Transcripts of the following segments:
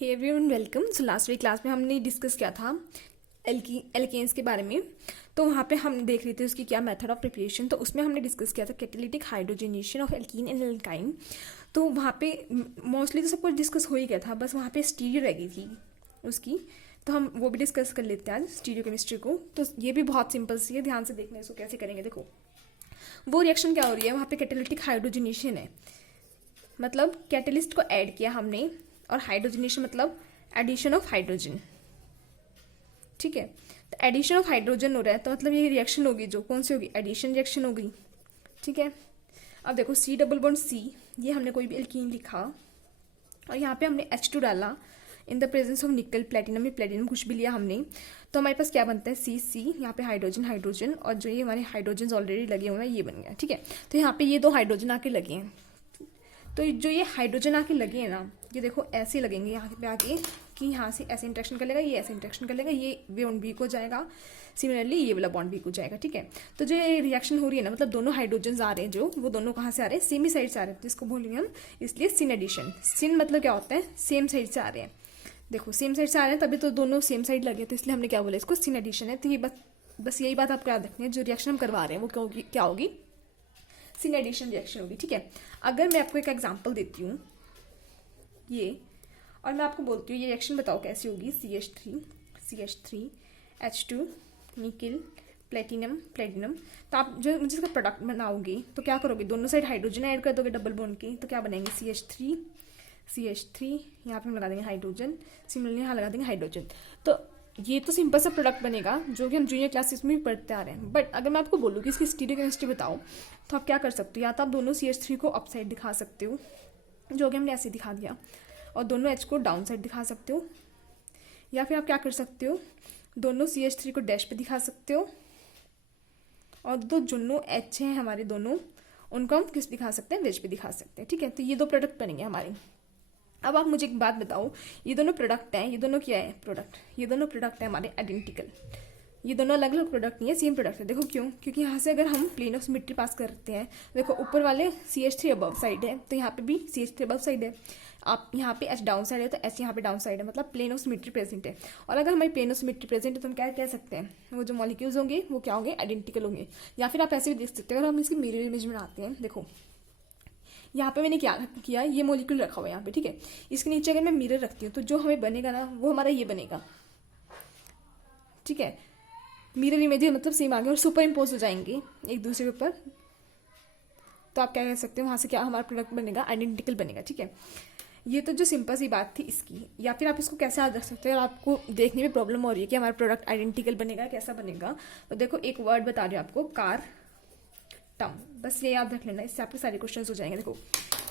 हे everyone welcome. So last week class में हमने discuss किया था एल्केन्स के बारे में। तो वहाँ पे हम देख रहे थे उसकी क्या मेथड ऑफ प्रिपरेशन। तो उसमें हमने डिस्कस किया था catalytic hydrogenation of alkene and alkyne. तो वहाँ पे मोस्टली तो सब कुछ डिस्कस हो ही गया था, बस वहाँ पे स्टीरियो रह गई थी उसकी। तो हम वो भी डिस्कस कर लेते हैं आज स्टीरियो केमिस्ट्री को। तो ये भी बहुत सिंपल सी है, ध्यान से देखना इसको कैसे करेंगे। देखो वो रिएक्शन क्या हो रही है, वहाँ पे कैटालिटिक हाइड्रोजनेशन है, मतलब कैटलिस्ट को ऐड किया हमने, और हाइड्रोजनेशन मतलब एडिशन ऑफ हाइड्रोजन। ठीक है, तो एडिशन ऑफ हाइड्रोजन हो रहा है, तो मतलब ये रिएक्शन होगी जो कौन सी होगी, एडिशन रिएक्शन होगी। ठीक है, अब देखो C डबल बॉन्ड C, ये हमने कोई भी एल्कीन लिखा और यहाँ पे हमने H2 डाला इन द प्रेजेंस ऑफ निकल प्लेटिनम या प्लेटिनम कुछ भी लिया हमने, तो हमारे पास क्या बनता है C यहाँ पे हाइड्रोजन हाइड्रोजन, और जो ये हमारे हाइड्रोजन ऑलरेडी लगे हुए हैं ये बन गया। ठीक है, तो यहाँ पे ये दो हाइड्रोजन आके लगे हैं, तो जो ये हाइड्रोजन आके लगे हैं ना, ये देखो ऐसे लगेंगे यहाँ पे आके कि यहाँ से ऐसे इंटरेक्शन कर लेगा, ये ऐसे इंटरेक्शन कर लेगा, ये बॉन्ड वीक हो जाएगा, सिमिलरली ये वाला बॉन्ड वीक हो जाएगा। ठीक है, तो जो ये रिएक्शन हो रही है ना, मतलब दोनों हाइड्रोजन आ रहे हैं, जो वो दोनों कहाँ से आ रहे हैं, सेम ही साइड से आ रहे हैं, जिसको बोलेंगे हम इसलिए सिन एडिशन। सिन मतलब क्या होता है, सेम साइड से आ रहे हैं। देखो सेम साइड से आ रहे हैं तभी तो दोनों सेम साइड लगे, तो इसलिए हमने क्या बोला, इसको सिन एडिशन है। तो ये बस यही बात आपको याद रखनी है, जो रिएक्शन हम करवा रहे हैं वो क्या होगी, सिन एडिशन रिएक्शन होगी। ठीक है, अगर मैं आपको एक एग्जांपल देती हूँ ये, और मैं आपको बोलती हूँ ये रिएक्शन बताओ कैसी होगी, CH3 H2 nickel platinum platinum, तो आप जो मुझे इसका प्रोडक्ट बनाओगे तो क्या करोगे, दोनों साइड हाइड्रोजन ऐड कर दोगे डबल बॉन्ड की, तो क्या बनेंगे CH3 यहाँ पे हम लगा देंगे हाइड्रोजन, सिमिलरली यहाँ लगा देंगे हाइड्रोजन। तो ये तो सिंपल सा प्रोडक्ट बनेगा जो कि हम जूनियर क्लासेस में भी पढ़ते आ रहे हैं। बट अगर मैं आपको बोलूँ कि इसकी स्टीरियो केमिस्ट्री बताओ, तो आप क्या कर सकते हो, या तो आप दोनों CH3 को अप साइड दिखा सकते हो, जो कि हमने ऐसे दिखा दिया, और दोनों H को डाउन साइड दिखा सकते हो, या फिर आप क्या कर सकते हो, दोनों CH3 को डैश पे दिखा सकते हो, और दोनों H हैं हमारे दोनों, उनको हम किस दिखा सकते हैं, वेज पे दिखा सकते हैं। ठीक है, तो ये दो प्रोडक्ट बनेंगे हमारे। अब आप मुझे एक बात बताओ, ये दोनों प्रोडक्ट हैं, ये दोनों क्या है, प्रोडक्ट, ये दोनों प्रोडक्ट है हमारे आइडेंटिकल, ये दोनों अलग अलग प्रोडक्ट नहीं है, सेम प्रोडक्ट है। देखो क्यों, क्योंकि यहाँ से अगर हम प्लेन ऑफ सिमेट्री पास करते हैं, देखो ऊपर वाले CH3 अबव साइड है, तो यहाँ पे भी CH3 अबव साइड है, आप यहाँ पे H डाउन साइड है तो H यहाँ पे डाउन साइड है, मतलब प्लेन ऑफ सिमेट्री प्रेजेंट है। और अगर हमारी प्लेन ऑफ सिमेट्री प्रेजेंट है तो हम क्या कह सकते हैं, वो जो मॉलिक्यूल्स होंगे वो क्या होंगे, आइडेंटिकल होंगे। या फिर आप ऐसे भी देख सकते हैं, अगर हम इसकी मिरर इमेज बनाते हैं, देखो यहाँ पे मैंने क्या किया, ये मॉलिक्यूल रखा हुआ है यहाँ पे। ठीक है, इसके नीचे अगर मैं मिरर रखती हूँ तो जो हमें बनेगा ना, वो हमारा ये बनेगा। ठीक है, मिरर इमेज मतलब सेम आ गया और सुपर इम्पोज हो जाएंगे एक दूसरे के ऊपर, तो आप क्या कह सकते हो, वहाँ से क्या हमारा प्रोडक्ट बनेगा, आइडेंटिकल बनेगा। ठीक है, ये तो जो सिंपल सी बात थी इसकी। या फिर आप इसको कैसे याद रख सकते हो, और आपको देखने में प्रॉब्लम हो रही है कि हमारा प्रोडक्ट आइडेंटिकल बनेगा, कैसा बनेगा, तो देखो एक वर्ड बता रही हूँ आपको, कार टम, बस ये याद रख लेना, इससे आपके सारे क्वेश्चन हो जाएंगे। देखो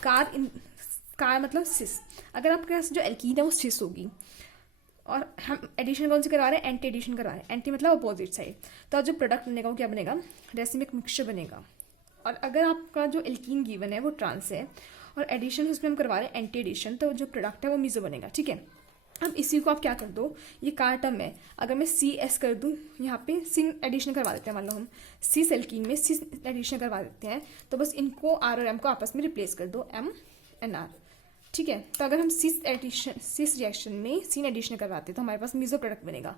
कार मतलब सिस, अगर आपके पास जो एल्कीन है वो सिस होगी, और हम एडिशन कौन सी करवा रहे हैं, एंटी एडिशन करवा रहे हैं, एंटी मतलब अपोजिट साइड, तो जो प्रोडक्ट बनेगा वो क्या बनेगा, रेसिमिक मिक्सचर बनेगा। और अगर आपका जो एल्कीन गिवन है वो ट्रांस है और एडिशन उसमें हम करवा रहे हैं एंटी एडिशन, तो जो प्रोडक्ट है वो मीजो बनेगा। ठीक है, अब इसी को आप क्या कर दो, ये कार टर्म है, अगर मैं CS कर दूँ, यहाँ पे सिन एडिशन करवा देते हैं, मान लो हम सिस एल्कीन में सिस एडिशन करवा देते हैं, तो बस इनको R और M को आपस में रिप्लेस कर दो, M and R। ठीक है, तो अगर हम सिस रिएक्शन में सिन एडिशन करवाते हैं तो हमारे पास मीजो प्रोडक्ट बनेगा,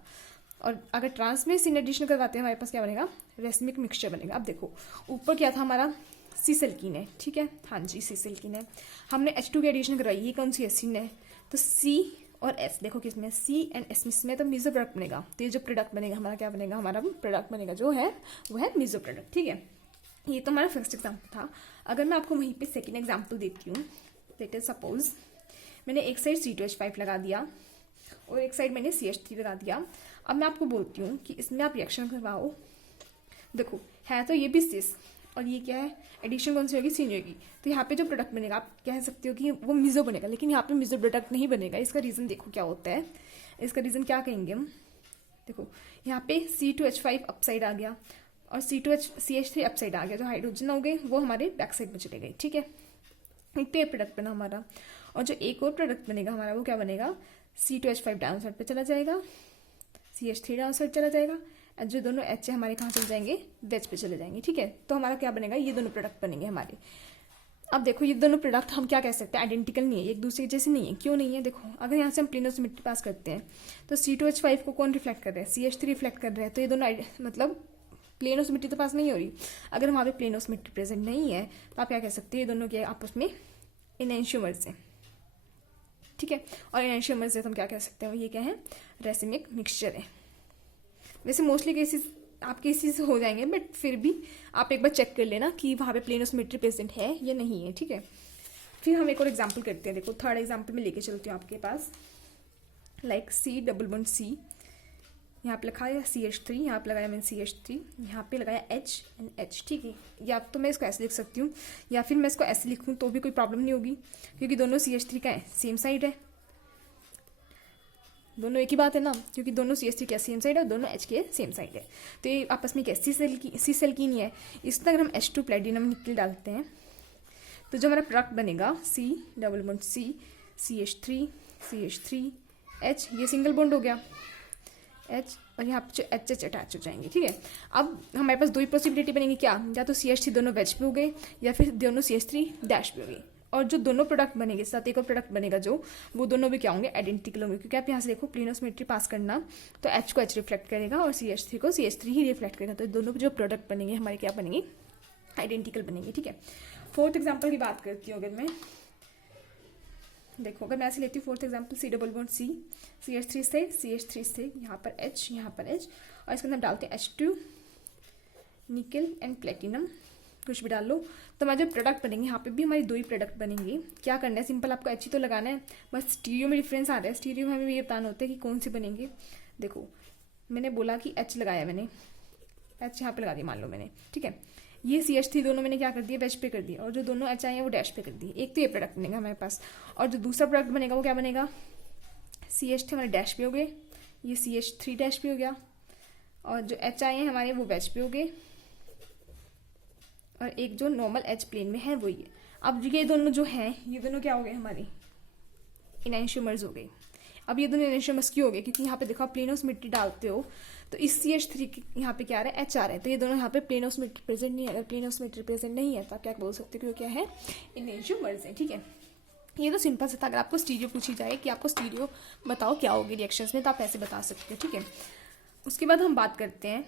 और अगर ट्रांस में सिन एडिशन करवाते हैं हमारे पास क्या बनेगा, रेसिमिक मिक्सचर बनेगा। अब देखो ऊपर क्या था हमारा, सिस एल्कीन है। ठीक है, हाँ जी सिस एल्कीन है, हमने H2 की एडिशन करवाई, ये कौन सी है, सिन है, तो C और S, देखो किसमें C एंड S में, तो मीजो प्रोडक्ट बनेगा। तो ये जो प्रोडक्ट बनेगा हमारा क्या बनेगा, हमारा प्रोडक्ट बनेगा जो है वो है मीजो प्रोडक्ट। ठीक है, ये तो हमारा फर्स्ट एग्जाम्पल था। अगर मैं आपको वहीं पे सेकेंड एग्जाम्पल देती हूँ, लेट अस सपोज मैंने एक साइड C2H5 लगा दिया और एक साइड मैंने CH3 लगा दिया। अब मैं आपको बोलती हूँ कि इसमें आप रिएक्शन करवाओ, देखो है तो ये भी सिस, और ये क्या है, एडिशन कौन सी होगी, सिन होगी, तो यहाँ पे जो प्रोडक्ट बनेगा आप कह सकते हो कि वो मीजो बनेगा, लेकिन यहाँ पे मीजो प्रोडक्ट नहीं बनेगा। इसका रीज़न देखो क्या होता है, इसका रीज़न क्या कहेंगे हम, देखो यहाँ पे C2H5 अपसाइड आ गया और CH3 अपसाइड आ गया, जो हाइड्रोजन हो गए वो हमारे बैक साइड में चले गए। ठीक है, एक तो ये प्रोडक्ट बना हमारा, और जो एक और प्रोडक्ट बनेगा हमारा वो क्या बनेगा, C2H5 डाउन साइड पे चला जाएगा, CH3 डाउन साइड चला जाएगा, जो दोनों H है हमारे कहाँ चले जाएंगे, वेज पे चले जाएंगे। ठीक है, तो हमारा क्या बनेगा, ये दोनों प्रोडक्ट बनेंगे हमारे। अब देखो ये दोनों प्रोडक्ट हम क्या कह सकते हैं, आइडेंटिकल नहीं है, एक दूसरे जैसे नहीं है। क्यों नहीं है, देखो अगर यहाँ से हम प्लेन सिमेट्री पास करते हैं तो C2H5 को कौन रिफ्लेक्ट कर रहा है, CH3 रिफ्लेक्ट कर रहा है, तो ये दोनों मतलब प्लेन सिमेट्री तो पास नहीं हो रही। अगर वहाँ पे प्लेन सिमेट्री प्रेजेंट नहीं है तो आप क्या कह सकते हैं, ये दोनों के आपस में एनेंशियोमर्स हैं, ठीक है। और एनेंशियोमर्स से हम क्या कह सकते हैं, ये क्या है, रेसिमिक मिक्सचर है। वैसे मोस्टली केसेस आपके इसी से हो जाएंगे, बट फिर भी आप एक बार चेक कर लेना कि वहाँ पे प्लेन सिमेट्री प्रेजेंट है या नहीं है, ठीक है। फिर हम एक और एग्जांपल करते हैं। देखो थर्ड एग्जांपल में लेके चलती हूँ आपके पास, लाइक C+C, यहाँ पे लिखा है CH3, यहाँ पे लगाया मैंने CH3, यहाँ पे लगाया H एंड H, ठीक है। या तो मैं इसको ऐसे लिख सकती हूँ या फिर मैं इसको ऐसे लिखूँ तो भी कोई प्रॉब्लम नहीं होगी, क्योंकि दोनों CH3 का है, सेम साइड है, दोनों एक ही बात है ना, क्योंकि दोनों CH3 के सेम साइड है, दोनों H के सेम साइड है। तो ये आपस में क्या सी सेल की नहीं है। इसमें अगर हम H2 प्लेटिनम निकल डालते हैं तो जो हमारा प्रोडक्ट बनेगा C+C CH3 H, ये सिंगल बॉन्ड हो गया H, और यहाँ पे HH अटैच हो जाएंगे, ठीक है। अब हमारे पास दो ही पॉसिबिलिटी बनेगी, क्या, या तो CH3 दोनों वेज पे हो गए या फिर दोनों CH3 डैश पे हो गए। और जो दोनों प्रोडक्ट बनेंगे, साथ एक और प्रोडक्ट बनेगा जो, वो दोनों भी क्या होंगे, आइडेंटिकल होंगे, क्योंकि आप यहाँ से देखो प्लेन सिमेट्री पास करना तो H को H रिफ्लेक्ट करेगा और CH3 को CH3 ही रिफ्लेक्ट करेगा, तो दोनों जो प्रोडक्ट बनेंगे हमारे क्या बनेंगे, आइडेंटिकल बनेंगे, ठीक है। फोर्थ एग्जाम्पल की बात करती हूँ अगर मैं, देखो अगर मैं ऐसे लेती हूँ फोर्थ एग्जाम्पल, C+C CH3 से CH3 से यहाँ पर H और इसके अंदर डालते हैं H2 निकल एंड प्लेटिनम, कुछ भी डाल लो, तो हमारे जो प्रोडक्ट बनेंगे यहाँ पे भी हमारी दो ही प्रोडक्ट बनेंगे। क्या करना है, सिंपल आपको H ही तो लगाना है, बस स्टीरियो में डिफरेंस आ रहा है। स्टीरियो में हमें ये बताना होता है कि कौन से बनेंगे। देखो मैंने बोला कि H लगाया, मैंने H यहाँ पे लगा दिया मान लो मैंने, ठीक है। ये CH3 दोनों मैंने क्या कर दिया, वेज पे कर दिया, और जो दोनों H आए हैं वो डैश पे कर दिए। एक तो ये प्रोडक्ट बनेगा हमारे पास, और जो दूसरा प्रोडक्ट बनेगा वो क्या बनेगा, CH3 हमारे डैश पे हो गए, ये CH3 डैश पे हो गया, और जो H आए हैं हमारे वो वेज पे हो गए, और एक जो नॉर्मल H प्लेन में है वही है। अब ये दोनों जो हैं ये दोनों क्या हो गए, हमारे एनेंशियोमर्स हो गए। अब ये दोनों एनेंशियोमर्स क्यों हो गए, क्योंकि यहाँ पे देखो आप प्लेन सिमेट्री डालते हो तो इस CH3 के यहाँ पे क्या आ रहा है, H आ रहा है, तो ये दोनों यहाँ पे प्लेन सिमेट्री प्रेजेंट नहीं है। अगर प्लेन सिमेट्री प्रेजेंट नहीं है तो आप क्या बोल सकते हो कि क्या है, एनेंशियोमर्स है, ठीक है। ये तो सिंपल से था। अगर आपको स्टीरियो पूछी जाए कि आपको स्टीरियो बताओ क्या होगी रिएक्शंस में, तो आप ऐसे बता सकते हो, ठीक है। उसके बाद हम बात करते हैं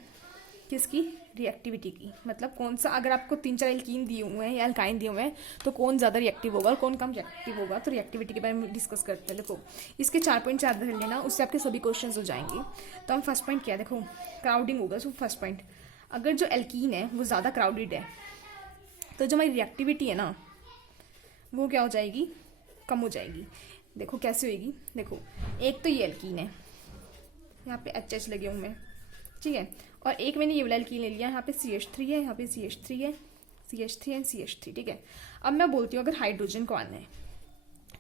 किसकी, रिएक्टिविटी की, मतलब कौन सा, अगर आपको 3-4 एल्कीन दिए हुए हैं या अल्काइन दिए हुए हैं तो कौन ज़्यादा रिएक्टिव होगा और कौन कम रिएक्टिव होगा, तो रिएक्टिविटी के बारे में डिस्कस करते हैं। देखो इसके 4 पॉइंट याद रख लेना, उससे आपके सभी क्वेश्चन हो जाएंगे। तो हम फर्स्ट पॉइंट क्या, देखो क्राउडिंग होगा। सो फर्स्ट पॉइंट, अगर जो एल्कीन है वो ज़्यादा क्राउडेड है तो जो हमारी रिएक्टिविटी है ना वो क्या हो जाएगी, कम हो जाएगी। देखो कैसे होएगी, देखो एक तो ये एल्कीन है, यहाँ पे HH लगे हुए हैं, ठीक है, और एक मैंने ये वाला एल्कीन ले लिया, यहाँ पे CH3 है, यहाँ पे CH3 है, CH3 एंड CH3, ठीक है। अब मैं बोलती हूँ अगर हाइड्रोजन को आना है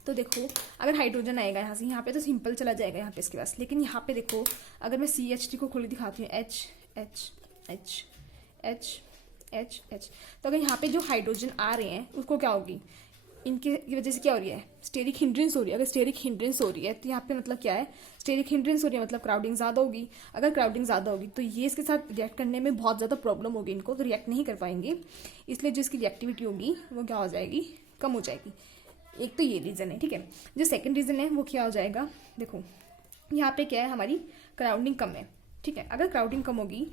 तो देखो अगर हाइड्रोजन आएगा यहाँ से, यहाँ पे तो सिंपल चला जाएगा यहाँ पे इसके पास, लेकिन यहाँ पे देखो अगर मैं CH3 को खोल दिखाती हूँ, H H H H H H, तो अगर यहाँ पे जो हाइड्रोजन आ रहे हैं उसको क्या होगी, इनकी वजह से क्या हो रही है, स्टेरिक हिंड्रेंस हो रही है। अगर स्टेरिक हिंड्रेंस हो रही है तो यहाँ पे मतलब क्या है, स्टेरिक हिंड्रेंस हो रही है मतलब क्राउडिंग ज़्यादा होगी। अगर क्राउडिंग ज़्यादा होगी तो ये इसके साथ रिएक्ट करने में बहुत ज़्यादा प्रॉब्लम होगी, इनको तो रिएक्ट नहीं कर पाएंगे, इसलिए जो इसकी रिएक्टिविटी होगी वो क्या हो जाएगी, कम हो जाएगी। एक तो ये रीज़न है, ठीक है। जो सेकेंड रीज़न है वो क्या हो जाएगा, देखो यहाँ पे क्या है, हमारी क्राउडिंग कम है, ठीक है। अगर क्राउडिंग कम होगी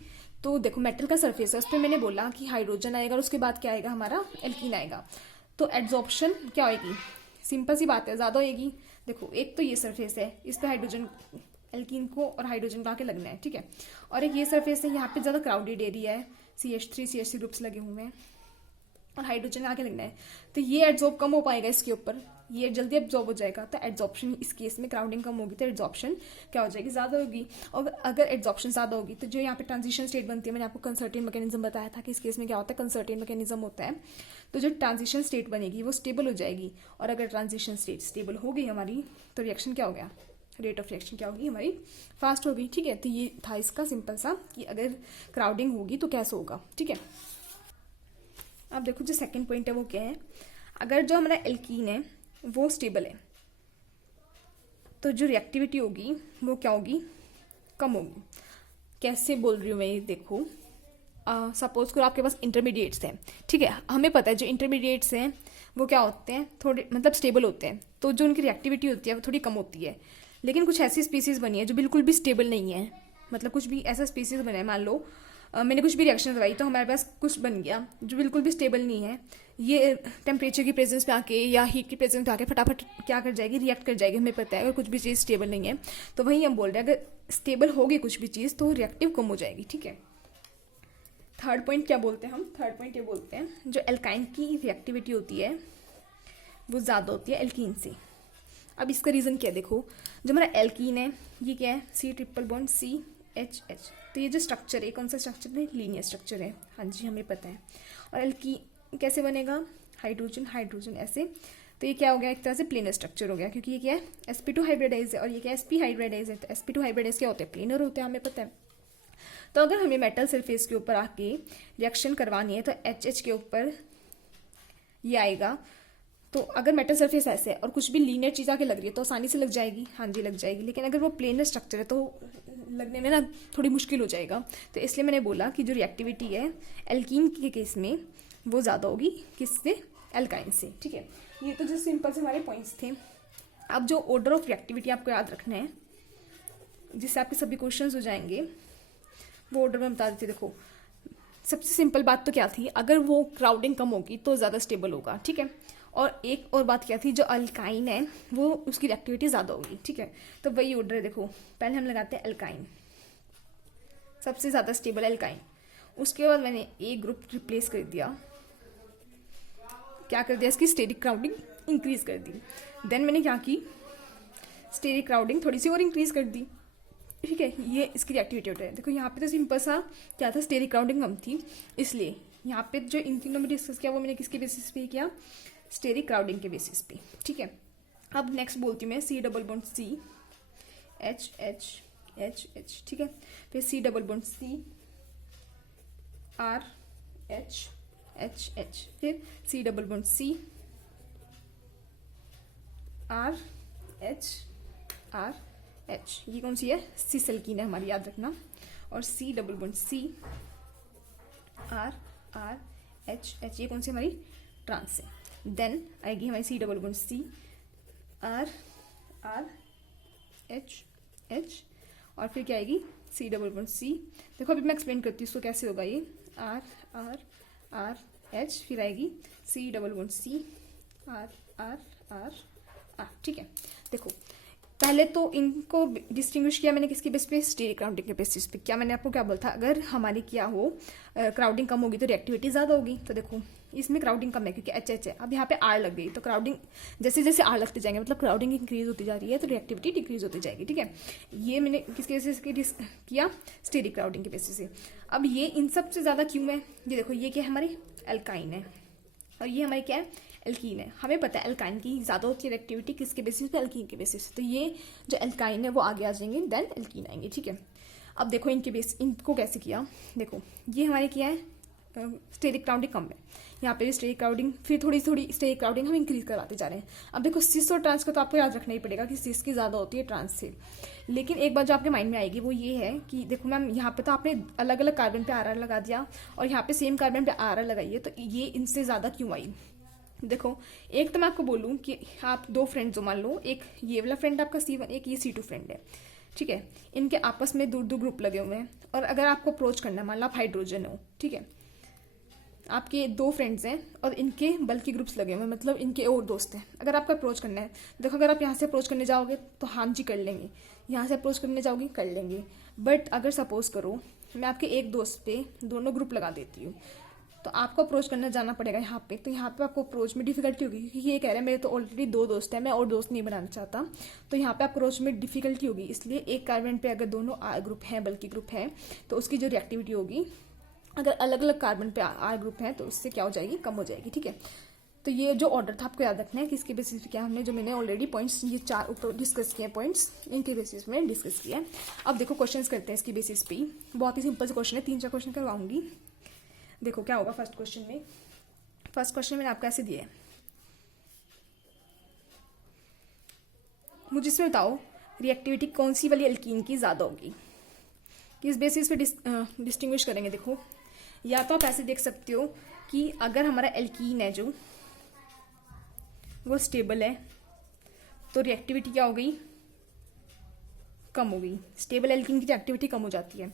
तो देखो मेटल का सरफेस है, उस पर मैंने बोला कि हाइड्रोजन आएगा और उसके बाद क्या आएगा, हमारा एल्कीन आएगा, तो एड्जॉर्प्शन क्या होगी, सिंपल सी बात है, ज़्यादा होएगी। देखो एक तो ये सरफेस है, इस पर हाइड्रोजन एल्कीन को और हाइड्रोजन का के लगना है, ठीक है, और एक ये सरफेस है, यहाँ पे ज़्यादा क्राउडेड एरिया है, CH3 ग्रुप्स लगे हुए हैं और हाइड्रोजन आके लगना है, तो ये एड्जॉर्ब कम हो पाएगा इसके ऊपर, ये जल्दी एब्जॉर्ब हो जाएगा। तो एड्जॉर्प्शन इस केस में क्राउडिंग कम होगी तो एड्जॉर्प्शन क्या हो जाएगी, ज़्यादा होगी। और अगर एड्जॉर्प्शन ज़्यादा होगी तो जो यहाँ पे ट्रांजिशन स्टेट बनती है, मैंने आपको कंसर्टेन मैकेनिज्म बताया था कि इस केस में क्या होता है, कंसर्टेन मैकेनिज्म होता है, तो जो ट्रांजिशन स्टेट बनेगी वो स्टेबल हो जाएगी। और अगर ट्रांजिशन स्टेट स्टेबल हो गई हमारी तो रिएक्शन क्या हो गया, रेट ऑफ रिएक्शन क्या होगी हमारी, फास्ट होगी, ठीक है। तो ये था इसका सिंपल सा कि अगर क्राउडिंग होगी तो कैसे होगा, ठीक है। अब देखो जो सेकंड पॉइंट है वो क्या है, अगर जो हमारा एल्कीन है वो स्टेबल है तो जो रिएक्टिविटी होगी वो क्या होगी, कम होगी। कैसे बोल रही हूँ मैं ये देखो, सपोज करो आपके पास इंटरमीडिएट्स हैं, ठीक है, हमें पता है जो इंटरमीडिएट्स हैं वो क्या होते हैं, थोड़े मतलब स्टेबल होते हैं, तो जो उनकी रिएक्टिविटी होती है वो थोड़ी कम होती है। लेकिन कुछ ऐसी स्पीसीज़ बनी है जो बिल्कुल भी स्टेबल नहीं है, मतलब कुछ भी ऐसा स्पीसीज़ बना है, मान लो मैंने कुछ भी रिएक्शन करवाई तो हमारे पास कुछ बन गया जो बिल्कुल भी स्टेबल नहीं है, ये टेम्परेचर की प्रेजेंस पे आके या हीट की प्रेजेंस पे आके फटाफट क्या कर जाएगी, रिएक्ट कर जाएगी। हमें पता है अगर कुछ भी चीज़ स्टेबल नहीं है तो वहीं हम बोल रहे हैं अगर स्टेबल होगी कुछ भी चीज़ तो रिएक्टिव कम हो जाएगी, ठीक है। थर्ड पॉइंट क्या बोलते हैं हम, थर्ड पॉइंट ये बोलते हैं जो एल्काइन की रिएक्टिविटी होती है वो ज़्यादा होती है एल्कीन से। अब इसका रीज़न क्या है, देखो जो हमारा एल्कीन है ये क्या है, C∼CH। तो ये जो स्ट्रक्चर है कौन सा स्ट्रक्चर है, लीनियर स्ट्रक्चर है, हाँ जी हमें पता है। और एल्कीन कैसे बनेगा, हाइड्रोजन हाइड्रोजन ऐसे, तो ये क्या हो गया, एक तरह से प्लेनर स्ट्रक्चर हो गया, क्योंकि ये क्या है sp2 हाइब्रिडाइज है और ये क्या sp हाइब्रिडाइज है। तो sp2 हाइब्रिडाइज क्या होते हैं, प्लेनर होते हैं, हमें पता है। तो अगर हमें मेटल सरफेस के ऊपर आके रिएक्शन करवानी है तो HH के ऊपर ये आएगा। तो अगर मेटल सरफेस ऐसे है और कुछ भी लीनियर चीज़ आके लग रही है तो आसानी से लग जाएगी, हाँ जी लग जाएगी। लेकिन अगर वो प्लेनर स्ट्रक्चर है तो लगने में ना थोड़ी मुश्किल हो जाएगा। तो इसलिए मैंने बोला कि जो रिएक्टिविटी है एल्कीन के केस में वो ज़्यादा होगी किससे, एल्काइन से, ठीक है। ये तो जो सिंपल से हमारे पॉइंट्स थे। अब जो ऑर्डर ऑफ रिएक्टिविटी आपको याद रखना है जिससे आपके सभी क्वेश्चंस हो जाएंगे, वो ऑर्डर में बता देती। देखो सबसे सिंपल बात तो क्या थी, अगर वो क्राउडिंग कम होगी तो ज़्यादा स्टेबल होगा, ठीक है। और एक और बात क्या थी, जो अल्काइन है वो उसकी रिएक्टिविटी ज़्यादा होगी, ठीक है। तो वही ऑर्डर है, देखो पहले हम लगाते हैं अल्काइन, सबसे ज़्यादा स्टेबल अल्काइन। उसके बाद मैंने एक ग्रुप रिप्लेस कर दिया, क्या कर दिया, इसकी स्टेरिक क्राउडिंग इंक्रीज कर दी। देन मैंने क्या की, स्टेरिक क्राउडिंग थोड़ी सी और इंक्रीज कर दी, ठीक है। ये इसकी रिएक्टिविटी होता है। देखो यहाँ पे तो सिंपल सा क्या था, स्टेरिक क्राउडिंग कम थी, इसलिए यहाँ पे जो इन तीनों में डिस्कस किया वो मैंने किसके बेसिस पे किया, स्टेरिक क्राउडिंग के बेसिस पे, ठीक है। अब नेक्स्ट बोलती हूँ मैं C∼C H, ठीक है। फिर C∼C RH, फिर C∼C RH, ये कौन सी है, सिस एल्कीन है हमारी, याद रखना। और C∼C RH, ये कौन सी हमारी, ट्रांस है। देन आएगी हमारी C∼C RH, और फिर क्या आएगी C∼C। देखो अभी मैं एक्सप्लेन करती हूँ इसको कैसे होगा, ये RH, फिर आएगी C∼C ठीक है। देखो पहले तो इनको डिस्टिंग्विश किया मैंने किसके बेस पे, स्टेरिक क्राउडिंग के बेसिस पे। क्या मैंने आपको क्या बोला था, अगर हमारी क्या हो क्राउडिंग कम होगी तो रिएक्टिविटी ज़्यादा होगी। तो देखो इसमें क्राउडिंग कम है क्योंकि HH है, अब यहाँ पे R लग गई तो क्राउडिंग जैसे जैसे R लगते जाएंगे मतलब क्राउडिंग इंक्रीज होती जा रही है तो रिएक्टिविटी डिक्रीज होती जाएगी, ठीक है। ये मैंने किसके बेसिस किया, स्टेरिक क्राउडिंग के बेसिस से। अब ये इन सब से ज़्यादा क्यों है, ये देखो ये क्या है, हमारी एल्काइन है और ये हमारी क्या है, एल्कीन है। हमें पता है एल्काइन की ज़्यादा होती है रिएक्टिविटी किसके बेसिस पे, एल्कीन के बेसिस पे। तो ये जो एल्काइन है वो आगे आ जाएंगे, देन एल्कीन आएंगे, ठीक है। अब देखो इनके बेस, इनको कैसे किया, देखो ये हमारे क्या है, स्टेरिक क्राउडिंग कम है, यहाँ पे भी स्टेरिक क्राउडिंग, फिर थोड़ी थोड़ी स्टेरिक क्राउडिंग हम इंक्रीज करवाते जा रहे हैं। अब देखो सिस और ट्रांस का तो आपको याद रखना ही पड़ेगा कि सिस की ज़्यादा होती है ट्रांस से। लेकिन एक बात जो आपके माइंड में आएगी वो ये है कि देखो मैम यहाँ पे तो आपने अलग अलग कार्बन पे RR लगा दिया और यहाँ पे सेम कार्बन पे RR लगाई है, तो ये इनसे ज़्यादा क्यों आई। देखो एक तो मैं आपको बोलूँ कि आप दो फ्रेंड्स हो, मान लो एक ये वाला फ्रेंड आपका C1, एक ये C2 फ्रेंड है, ठीक है। इनके आपस में दूर दूर ग्रुप लगे हुए हैं और अगर आपको अप्रोच करना है, मान लो आप हाइड्रोजन हो, ठीक है, आपके दो फ्रेंड्स हैं और इनके बल्कि ग्रुप्स लगे हुए हैं, मतलब इनके और दोस्त हैं। अगर आपको अप्रोच करना है, देखो अगर आप यहाँ से अप्रोच करने जाओगे तो हाँ जी कर लेंगे, यहाँ से अप्रोच करने जाओगे कर लेंगे। बट अगर सपोज करो मैं आपके एक दोस्त पे दोनों ग्रुप लगा देती हूँ तो आपको अप्रोच करना जाना पड़ेगा यहाँ पे, तो यहाँ पे आपको अप्रोच में डिफिकल्टी होगी क्योंकि ये कह रहे हैं मेरे तो ऑलरेडी दो दोस्त हैं, मैं और दोस्त नहीं बनाना चाहता, तो यहाँ पे अप्रोच में डिफिकल्टी होगी। इसलिए एक कार्बन पे अगर दोनों R ग्रुप हैं, बल्कि ग्रुप है, तो उसकी जो रिएक्टिविटी होगी अगर अलग अलग कार्बन पे R ग्रुप है तो उससे क्या हो जाएगी, कम हो जाएगी, ठीक है। तो ये जो ऑर्डर था आपको याद रखना है किसके बेसिस पे क्या, हमने जो मैंने ऑलरेडी पॉइंट्स ये चार ऊपर डिस्कस किए पॉइंट्स, इनके बेसिस में डिस्कस किया है। अब देखो क्वेश्चंस करते हैं इसकी बेसिस पे, बहुत ही सिंपल से क्वेश्चन है, 3-4 क्वेश्चन करवाऊंगी। देखो क्या होगा फर्स्ट क्वेश्चन में, फर्स्ट क्वेश्चन मैंने आपको ऐसे दिया है, मुझे इसमें बताओ रिएक्टिविटी कौन सी वाली एल्कीन की ज़्यादा होगी, किस बेसिस पे डिस्टिंग्विश करेंगे। देखो या तो आप ऐसे देख सकते हो कि अगर हमारा एल्कीन है जो वो स्टेबल है, तो रिएक्टिविटी क्या हो गई, कम हो गई। स्टेबल एल्कीन की रिएक्टिविटी कम हो जाती है,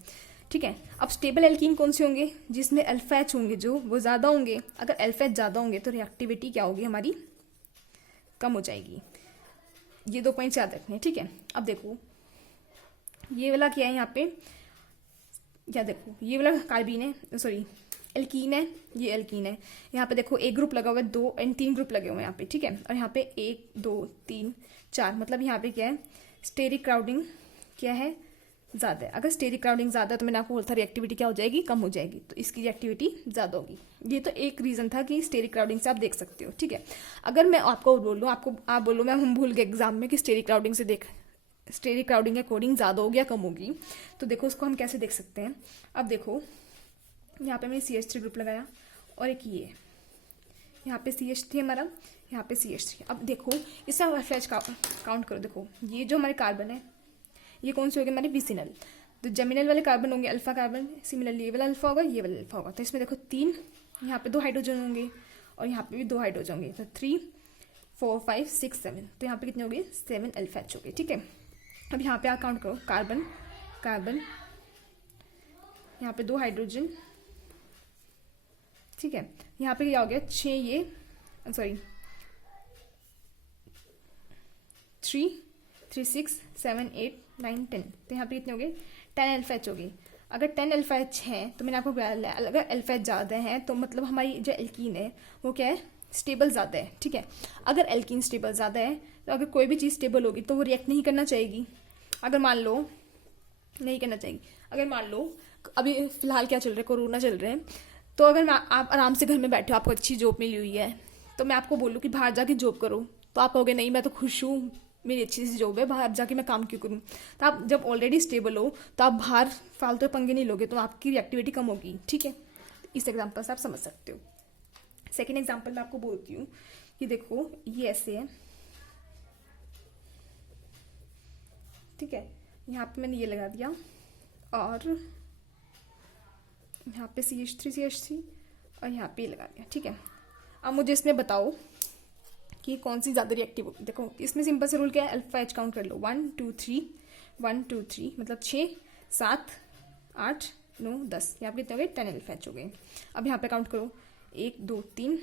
ठीक है। अब स्टेबल एल्कीन कौन से होंगे, जिसमें अल्फा एच होंगे जो वो ज़्यादा होंगे। अगर अल्फा एच ज़्यादा होंगे तो रिएक्टिविटी क्या होगी हमारी, कम हो जाएगी। ये 2 पॉइंट्स याद रखने हैं, ठीक है। अब देखो ये वाला क्या है यहाँ पे, क्या देखो ये वाला कार्बीन है, सॉरी एल्कीन है, ये एल्कीन है। यहाँ पे देखो एक ग्रुप लगा हुआ है, 2 एंड 3 ग्रुप लगे हुए हैं यहाँ पे, ठीक है। और यहाँ पे 1 2 3 4, मतलब यहाँ पे क्या है, स्टेरिक क्राउडिंग क्या है, ज़्यादा है। अगर स्टेरिक क्राउडिंग ज़्यादा है तो मैंने आपको बोला था रिएक्टिविटी क्या हो जाएगी, कम हो जाएगी, तो इसकी रिएक्टिविटी ज़्यादा होगी। ये तो एक रीज़न था कि स्टेरिक क्राउडिंग से आप देख सकते हो, ठीक है। अगर मैं आपको बोलूँ, आप बोलो मैम हम भूल गए एग्जाम में कि स्टेरिक क्राउडिंग से स्टेरिक क्राउडिंग के अकॉर्डिंग ज़्यादा होगी या कम होगी, तो देखो उसको हम कैसे देख सकते हैं। अब देखो यहाँ पे मैंने CH3 ग्रुप लगाया और एक ये यहाँ पे CH3 हमारा, यहाँ पे CH3। अब देखो इससे हम फ्लैश काउंट करो, देखो ये जो हमारे कार्बन है ये कौन से हो गए हमारे विसिनल, तो जेमिनल वाले कार्बन होंगे अल्फा कार्बन, सिमिलरली ये वाला अल्फा होगा, ये वाला अल्फा होगा। तो इसमें देखो 3, यहाँ पे 2 हाइड्रोजन होंगे और यहाँ पे भी 2 हाइड्रोजन होंगे, तो 3 4 5 6 7, तो यहाँ पे कितने हो गए, 7 अल्फा एच हो गए, ठीक है। अब यहाँ पे आप काउंट करो, कार्बन कार्बन, यहाँ पे 2 हाइड्रोजन, ठीक है। यहाँ पे क्या हो गया 6, ये सॉरी 3 6 7 8 9 10, तो यहाँ पे कितने हो गए 10 अल्फा एच हो गई। अगर 10 अल्फा एच है तो मैंने आपको बताया, अगर अल्फा एच ज़्यादा है तो मतलब हमारी जो एल्कीन है वो क्या है, स्टेबल ज़्यादा है, ठीक है। अगर एल्कीन स्टेबल ज़्यादा है तो अगर कोई भी चीज़ स्टेबल होगी तो वो रिएक्ट नहीं करना चाहेगी। अगर मान लो नहीं करना चाहिए, अगर मान लो अभी फिलहाल क्या चल रहा है, कोरोना चल रहा है, तो अगर आप आराम से घर में बैठे हो, आपको अच्छी जॉब मिली हुई है, तो मैं आपको बोलूँ कि बाहर जाके जॉब करो, तो आप कहोगे नहीं मैं तो खुश हूँ, मेरी अच्छी सी जॉब है, बाहर जाके मैं काम क्यों करूँ। तो आप जब ऑलरेडी स्टेबल हो तो आप बाहर फालतू पंगे नहीं लोगे, तो आपकी रिएक्टिविटी कम होगी, ठीक है। इस एग्जाम्पल से आप समझ सकते हो। सेकेंड एग्जाम्पल मैं आपको बोलती हूँ कि देखो ये ऐसे है, ठीक है। यहाँ पे मैंने ये लगा दिया और यहाँ पे CH3 और यहाँ पे लगा दिया, ठीक है। अब मुझे इसमें बताओ कि कौन सी ज़्यादा रिएक्टिव होगी। देखो इसमें सिंपल से रूल क्या है, अल्फा एच काउंट कर लो, 1 2 3 1 2 3, मतलब 6 7 8 9 10, यहाँ पे कितने हो गए 10 अल्फा एच हो गए। अब यहाँ पे काउंट करो 1 2 3,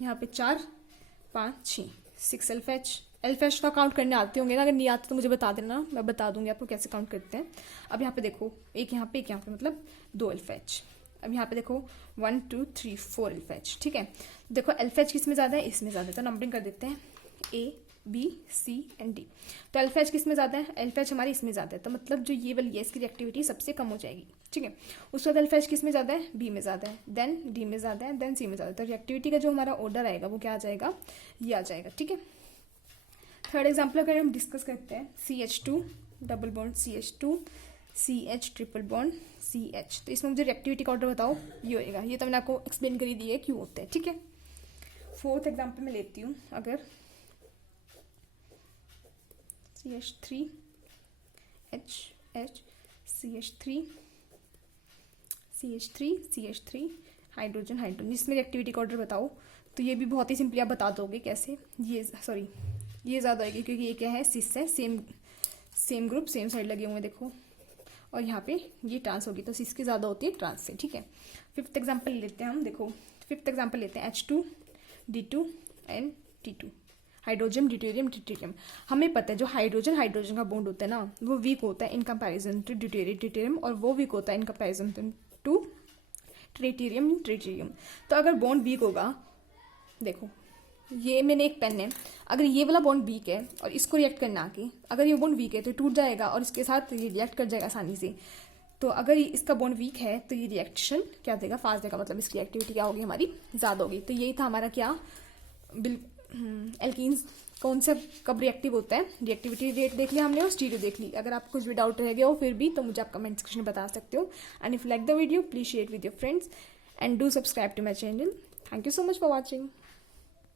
यहाँ पे 4 5 6 6 अल्फा एच का काउंट करने आते होंगे ना, अगर नहीं आते तो मुझे बता देना, मैं बता दूंगी आपको कैसे काउंट करते हैं। अब यहाँ पे देखो एक यहाँ पे मतलब 2 अल्फा एच। अब यहाँ पे देखो 1 2 3 4 अल्फा एच, ठीक है। देखो अल्फा एच किस में ज़्यादा है, इसमें ज़्यादा है, तो नंबरिंग कर देते हैं A B C and D। तो अल्फा एच किस में ज़्यादा है, अल्फा एच हमारी इसमें ज़्यादा है, तो मतलब जो ये वाली है इसकी रिएक्टिविटी सबसे कम हो जाएगी, ठीक है। उसके बाद अल्फा एच किस में ज़्यादा है, B में ज़्यादा है, देन D में ज़्यादा है, देन C में ज़्यादा है, तो रिएक्टिविटी का जो हमारा ऑर्डर आएगा वो क्या आ जाएगा, ये आ जाएगा, ठीक है। थर्ड एग्जाम्पल अगर हम डिस्कस करते हैं, CH2 double bond CH2 CH triple bond CH, तो इसमें मुझे रिएक्टिविटी का ऑर्डर बताओ, ये होएगा। ये तो मैंने आपको एक्सप्लेन करी दी है क्यों होता है, ठीक है। फोर्थ एग्जाम्पल मैं लेती हूँ, अगर CH3 H CH3 हाइड्रोजन, जिसमें रिएक्टिविटी का ऑर्डर बताओ, तो ये भी बहुत ही सिंपली आप बता दोगे कैसे। ये ज़्यादा होगी क्योंकि ये क्या है, सिस है, सेम ग्रुप सेम साइड लगे हुए हैं देखो, और यहाँ पे ये ट्रांस होगी, तो सिस की ज़्यादा होती है ट्रांस से, ठीक है। फिफ्थ एग्जाम्पल लेते हैं हम, देखो फिफ्थ एग्जाम्पल लेते हैं H2 D2 and T2, hydrogen deuterium. हमें पता है जो हाइड्रोजन का बॉन्ड होता है ना, वो वीक होता है इन कंपैरिजन टू ड्यूटेरियम, और वो वीक होता है इन कंपैरिजन टू ट्रिटियम। तो अगर बॉन्ड वीक होगा, देखो ये मैंने एक पेन है, अगर ये वाला बॉन्ड वीक है और इसको रिएक्ट करना आके, अगर ये बॉन्ड वीक है तो टूट जाएगा और इसके साथ ये रिएक्ट कर जाएगा आसानी से। तो अगर इसका बॉन्ड वीक है तो ये रिएक्शन क्या देगा, फास्ट देगा, मतलब इसकी एक्टिविटी क्या होगी हमारी, ज़्यादा होगी। तो यही था हमारा क्या, एल्कीन्स कौन सा कब रिएक्टिव होता है, रिएक्टिविटी रेट देख लिया हमने और स्टीरियो देख ली। अगर आपको कुछ भी डाउट रह गया हो फिर भी, तो मुझे आप कमेंट सेक्शन में बता सकते हो। And if like the video please share with your friends and do subscribe to my channel. Thank you so much for watching.